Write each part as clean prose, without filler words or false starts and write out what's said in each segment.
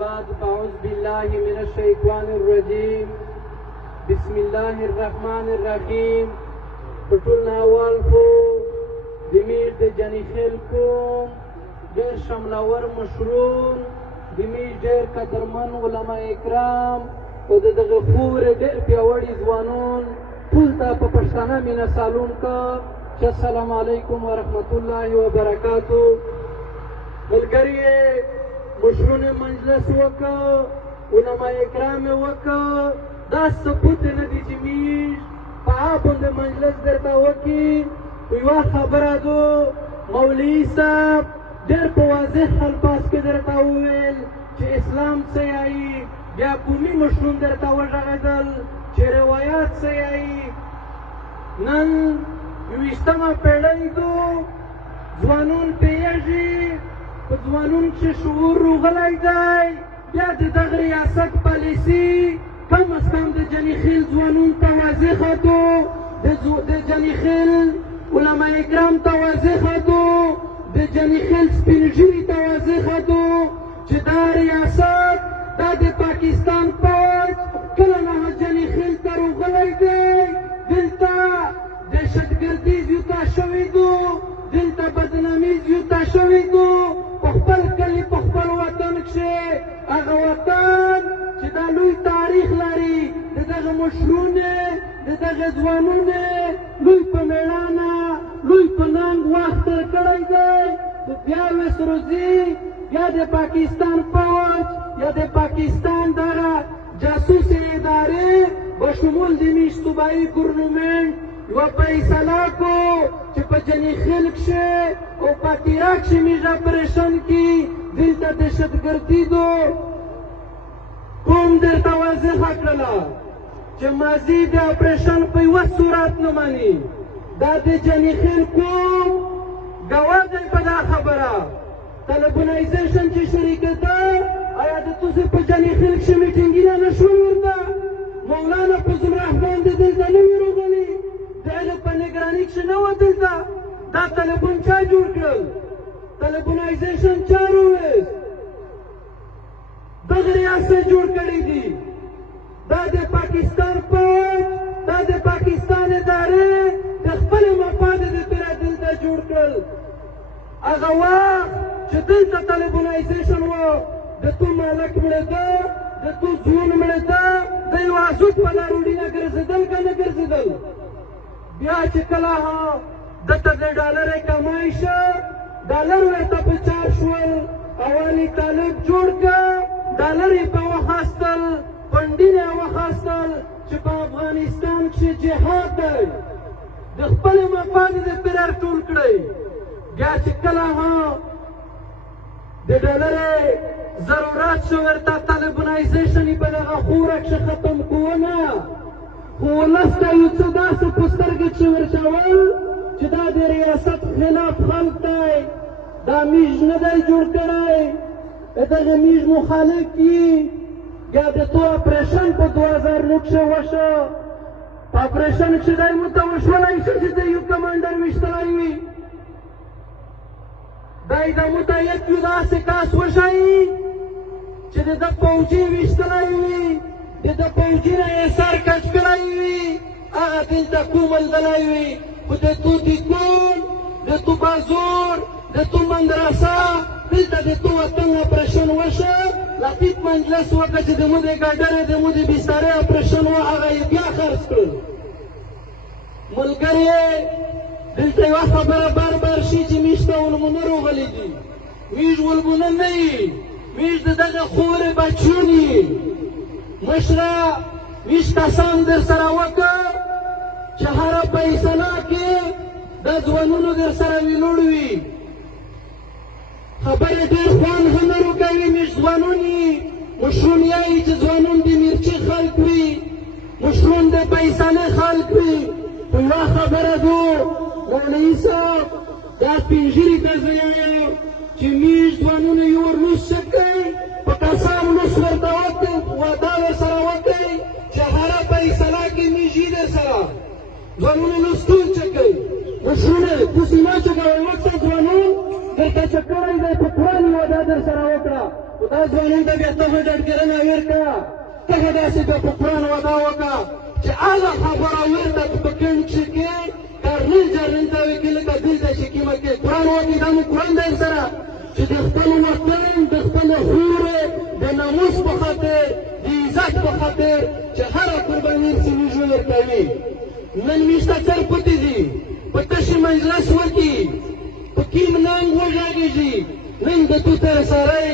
بعد فأعوذ بالله من الشيطان الرجيم بسم الله الرحمن الرحيم پټول ناوال خو د میر د جنی خیل کوم ډېر شملور مشرون د میر ډېر قدرمن علما اکرام او د دغه خورې ډېر پیاوړي ځوانان ټول ته په پښتانه مینه سلام کا چې السلام علیکم ورحمت الله وبرکاتو. ملګري مشرون مجلس وکړه، علما اکرام وکړه، دا ثبوت نه دی چې موږ په آبند مجلس درته وکړي. یوه خبره ده مولوي صاحب ډېر په واضح الفاظ کې درته وویل چې اسلام څه یایي، بیا قومي مشرون درته وغږېدل چې روایات څه یایي. نن 21مه پیړۍ ده، ځوانان پوهېږي، په ځوانانو چې شعور روغلی دی. بیا د دغه ریاست پالیسي کم از کم د جنیخیل ځوانانو ته واضحه ده، د جنیخیل علما اکرام ته واضحه ده، د جنیخیل سپین ږیري ته واضحه ده چې دا ریاست دا د پاکستان پوځ کله نه جنیخیل ته روغلی دی. دلته دهشتګردي زیاته شوې ده، دلته بدنامي زیاته شوې ده په خپل کلي په خپل وطن کښې. هغه وطن چې دا لوی تاریخ لري، د دغه مشرونه د دغه ځوانونه لوی په مېړانه لوی په ننګ وخت تېر کړی دی. خو بیا اوس روزي یا د پاکستان پوځ یا د پاکستان دغه جاسوسي ادارې بشمول د میش صوبایي ګورنمنټ یوه فیصله کو چې په جنیخیل کښې او په تیرا کښې میږ اپریشن کي دلته دهشتګردي ده. کوم درته واضحه کړله چې ماضي د اپریشن په یوه صورت نه مني. دا د جنیخیل کوم ګواه دی په دا خبره. طالبانیزیشن چې شریکته آیا د تاسو په جنیخیل کښې میټینګونه نه شول ورته؟ مولانا فضل الرحمن د دلته نه وي روغلي، د علم په نګراني کښې نه وه دلته. دا طالبان چا جوړ کړل؟ طالبانیزیشن چا راوویست؟ دغه ریاست جوړ کړی دي. دا د پاکستان پوځ، دا د پاکستان ادارې د خپلې مفادې دپاره دلته جوړ کړل. هغه وخت چې دلته طالبانیزیشن وه، د تو مالک مړېده، د تو زوون مړېده، د یو عزوت په لاروډینه ګرځېدل که نه ګرځېدل. بیا چې کله دته د ډالرې کمای شه، ډالر ورته په چاپ شول، اوالي طالب جوړ که، ډالر یې په واخیستل، فنډونه یې واخیستل چې په افغانستان کښې جهاد دی، د خپلې مفادې دپاره ټول کړی. بیا چې کله د ډالرې ضرورت شو ورته طالبانیزیشن یې په دغه خوره کښې ختم کوونه، خو ولس ته یو څه داسې په سترګې کښې ورچول چې دا د ریاست خلاف خلق دی، دا میژ نه دی جوړ کړی، د دغه میژ مخالف دي. بیا د تو اپریشن په 2009 کښې وشه، په اپریشن کښې دی ورته وشولی شه چې د یو کمانډر ویشتلی وي. دی د متحد یو داسې کس وښایي چې د ده پوځي ویشتلی وي، د ده پوځي نه یې سر کش کړی وي، هغه دلته کومندلی وي. خو د تو دیکون، د تو بازور، د تو مدرسه، دلته د تو وطن اپریشن وشه. لطیف مجلس وکړه چې د مو د ګاډرې د مو د بسترې اپریشن وه، هغه یې بیا خرڅ کړل. ملګري دلته یوه خبره بار بار شي چې میږ ته ولمونه روغلي دي. میږ ولمونه نه یي، میږ د دغه خورې بچون یي. مشره میږ کسان در سره وکړه چې هره فیصله کې د ځوانونو در سره ویلوړ وي. خبرې ډېر خوند هم نه روکوي. میږ ځوانون یي، مشرون یایي چې ځوانون د میرچي خلک وي، مشرون د فیصلې خلک وي. خو یوه خبره ده مولوي صاحب، دا سپین ږیري ته زه وایم چې میږ ځوانونه یې ورلوس څه کوي، په کسان لوس ورته وکړئ، وعده ورسره وکړئ چې هره فیصله کې میږ یي در سره. ځوانونه لوس ټول څه کوي، مشرونه داسې مه چې کوئ. وکړه ځوانان درته چې کړی دی په قرآن یې وعده در سره وکړه خو دا ځوانان ته بیا ته هم ډډګرنه ورکړه ته هم داسې بیا په قرآن وعده وکړه چې هغه خبره ورته په کڼ کښې کې کارنل جارنل ته وکړي لکه دلته چې کومه کې قرآن وکړي دا مو قرآن دی سره چې د خپل وطن د خپلې حورې د ناموس په خاطر د عزت په خاطر چې هره قرباني چې موږ ورکوي نن میشته سر پټې دي په تشې مجلس وکړي په کیم ننګ وغږېږي نن د تو تر سرۍ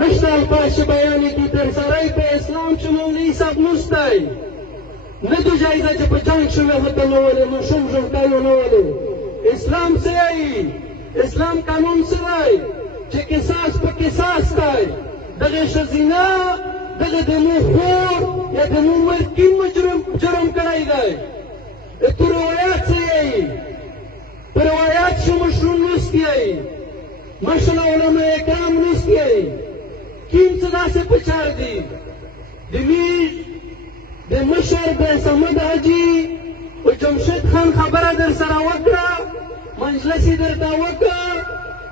نشته الفاظ چې بیان کړي تر سرۍ په اسلام چې مولوي صاحب نشتی نه ده جایزه چې په جنګ شوی هلته نه ولې ماشوم ژوندی ونه ولې اسلام څه وایي اسلام قانون څه دی چې قصاص په قصاص دی دغه ښځینه دغه د مو خور یا د مو مرګ کوم جرم کړی دی تو روایات څه وایي په روایات چې مشرون لوستی یې مشر علما کرام لوستی یې کوم څه داسې په چار دي د میر د مشر د صمد حاجي او جمشید خان خبره در سره وکړه مجلس یې درته وکړه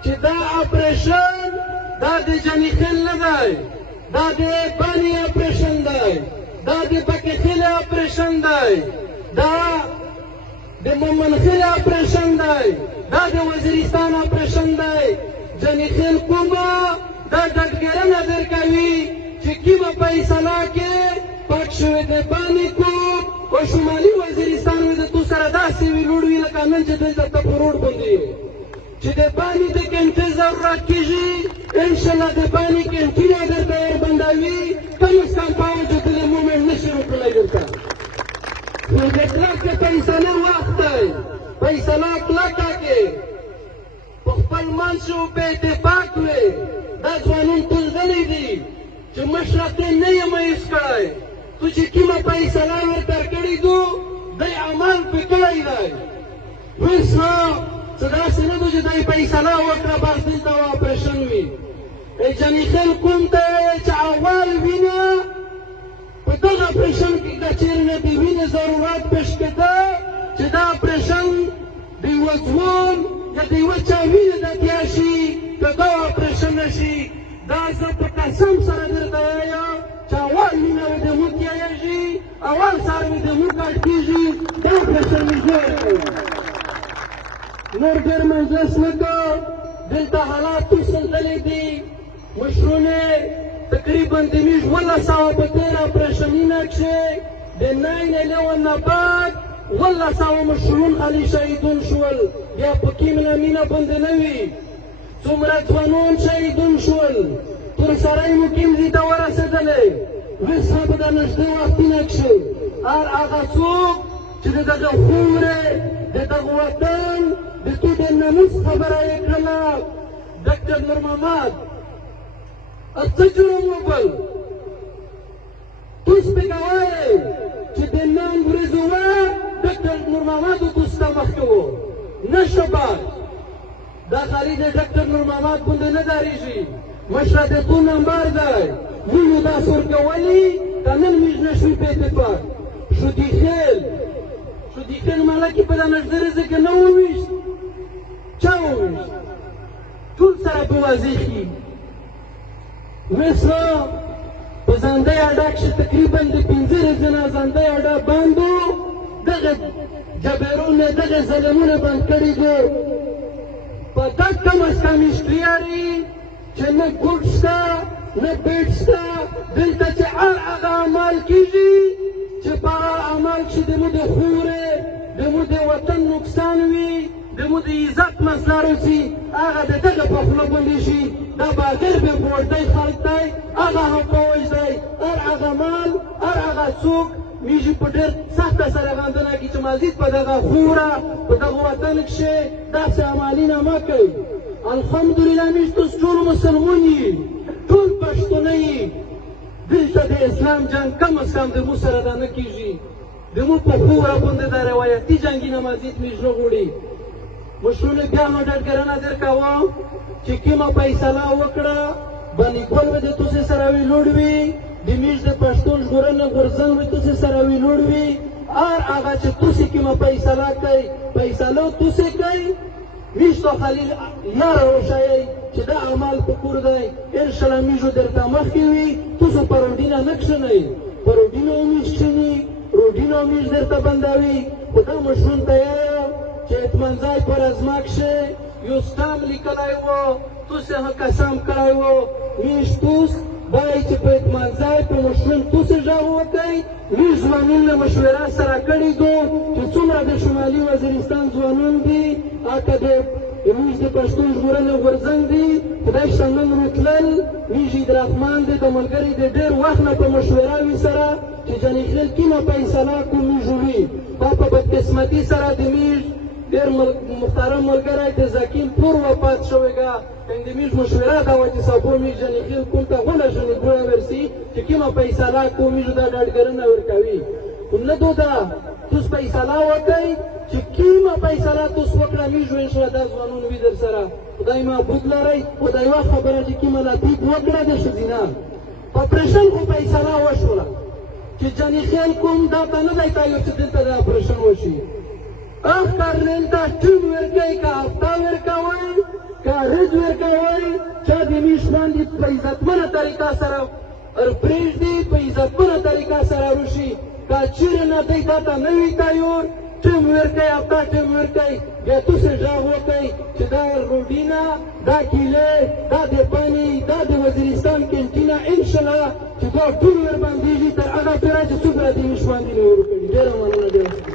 چې دا اپریشن دا د جنیخیل نه دی دا د بانی اپریشن دی دا د بکخیل اپریشن دی دا د مومنخیل اپریشن دی دا د وزیرستان اپریشن دی جنیخیل کومه دا ډډګرنه درکوي چې کومه فیصله کې پاک شوی د بانی کوم او شمالي وزیرستان وي د تو سره داسې وي لوړ وي لکه نن چې دلته ته په روډ باندې چې د باني د کینټې ضرورت کېږي انشاءالله د باني کینټې یې درته وربندوي کم از کم په وجه د مومنټ نشي وکړلی درته نو د کلک د فیصلې وخت دی فیصله کلکه کې په خپل منځ کې په اتفاق وي دا ځوانان ټول غلي دي چې مشره ته نه یې مایوس کړی تو چې کومه فیصله ورته کړې دو دی عمل پې کړی دی اوس نو څه داسې نه ده چې دی فیصله وکړه بس دلته اپریشن وي جنیخیل کوم ته چې اول وینه په دغه اپریشن کې که چېرې نه د وینې ضرورت پیش کېده چې دا اپریشن د یوه ځوان یا د یوه چا وینې دتیا شي که دا اپریشن نه شي دا زه په قسم سره درته وایم چې اول وینه به د مو کېږي اول سر به د مو کټ کېږي دا اپریشن مې جوړ کوي نور ډېر مجلس نه کوو دلته حالات وسنځلي دي مشرونه تقریبا د میږ 1800 په تېره اپریشنونه کښې د 9/11 نه بعد 1800 مشرون خالي شهیدون شول بیا په کې مینه باندې نه وي څومره ځوانان شهیدون شول تر سرای مو کوم ځای ته ورسېدلی اوس هم په دا نږدې وختونه کښې هر هغه څوک چې د دغه خورې د دغه وطن د تو د ناموس خبره یې کړله ډاکټر نور محمد څه جرم وکړ تو سپېکه وایې چې د نن ورځې وه ډاکټر نور محمد تو ستا مخکې و نه شبات دا خالي د ډاکټر نور محمد باندې نه دارېږي مشره د تو نمبر دی موږ یو داسې ورکولي که نن موږ نه شوي په اتفاق شودیخیل ملکې په دا نږدې ورځې کې نه وویشت چا وویشت ټول سره په واضح وي اوس په زندۍ اډه کښې تقریبا د 15 ورځې نه زندۍ اډه بند و دغه جبرونه دغه ظلمونه بند کړي دي په دا کم از کم اشتریاري چې نه ګوډ شته نه بیټ شته دلته چې هر هغه عمل کېږي چې په هغه عمل کښې د مو د خورې د مو د وطن نقصان وي د مو د عزت مسله رسي هغه د دغه په خوله باندې شي دا بغیر بې بوړدی خلک دی هغه هم فوج دی هر هغه مال هر هغه څوک میږي په ډېر سخته سرغندنه کړي چې مزید په دغه خوره په دغه وطن کښې داسې عملونه مه کوئ الحمدلله موږ تاسو ټول مسلمان یې ټول پښتانه یې دلته د اسلام جنګ کم از کم د مو سره دا نه کېږي د مو په خوره باندې دا روایتي جنګونه مزید موږ نه غواړي مشرونه بیا هم ډډګرنه در کوه چې کومه فیصله وکړه بانیګل به د تاسې سره وي لوړ وي د میږ د پښتون ژغورنه غورځنګ به تاسې سره وي لوړ وي هر هغه چې تاسې کومه فیصله کوئ فیصله تاسې کوئ میشتو خلیل یاره وښایئ چې دا عمل په کور دی انشاءالله میږو درته مخکې وي تاسو په روډینه نه کښېنئ په روډینه میږ کښېني روډینه میږ درته بندوي خو دا مشرون ته یې چې اطمنځای پر ازما کښې یو سټام لیکلی و تاسې هغه قسم کړی و میږ توس باید چې په اطمنځای په مشرون تاسې غږ وکئ میږ ځوانونه مشوره سره کړې دو چې څومره د شمالي وزیرستان ځوانان دي هغه د موږ د پښتو ژغورنې غورځنګ دي خدای شته نن روتلل میږ عیدرحمن دی د ملګري د ډېر وخت نه په مشوره وي سره چې جانخیل کومه فیصله کو میږ وي دا په بدقسمتي سره د میږ ډېر محترم ملګری د زکیم پور وفات شوی ګه د میږ مشوره دا وه چې سبو میږ جانخیل کوم ته غونه ژنګوړه ورسي چې کومه فیصله کو میږ دا ډاډګرنه ورکوي خو نه دو ده تاسو فیصله وکئ چې کومه فیصله تاسو وکړه میږو انشاءالله دا ځوانان وي در سره خدای معبود لرئ خو دا یوه خبره چې کومه لطیف وکړه د ښځینه په اپریشن خو فیصله وشوله چې جانخیل کوم دا ته نه دی تایید چې دلته د اپریشن وشي اخ کارنل ته ټیم ورکئ که هفته ورکوئ که رج ورکوئ چا د میږ باندې په عزتمنه طریقه سره پرېږدي په عزتمنه طریقه سره وشي که چیرې نه دی دا ته نه وي تیار ټیم ورکئ هفته ټیم ورکئ بیا تاسې غږ وکئ چې دا روډینه دا کیلې دا د پاني دا د وزیرستان کینټینه انشاءالله چې دا ټول ورباندېږي تر هغه پورې چې څوک را دې میږ باندې نه ورکوي ډېره مننه ډېره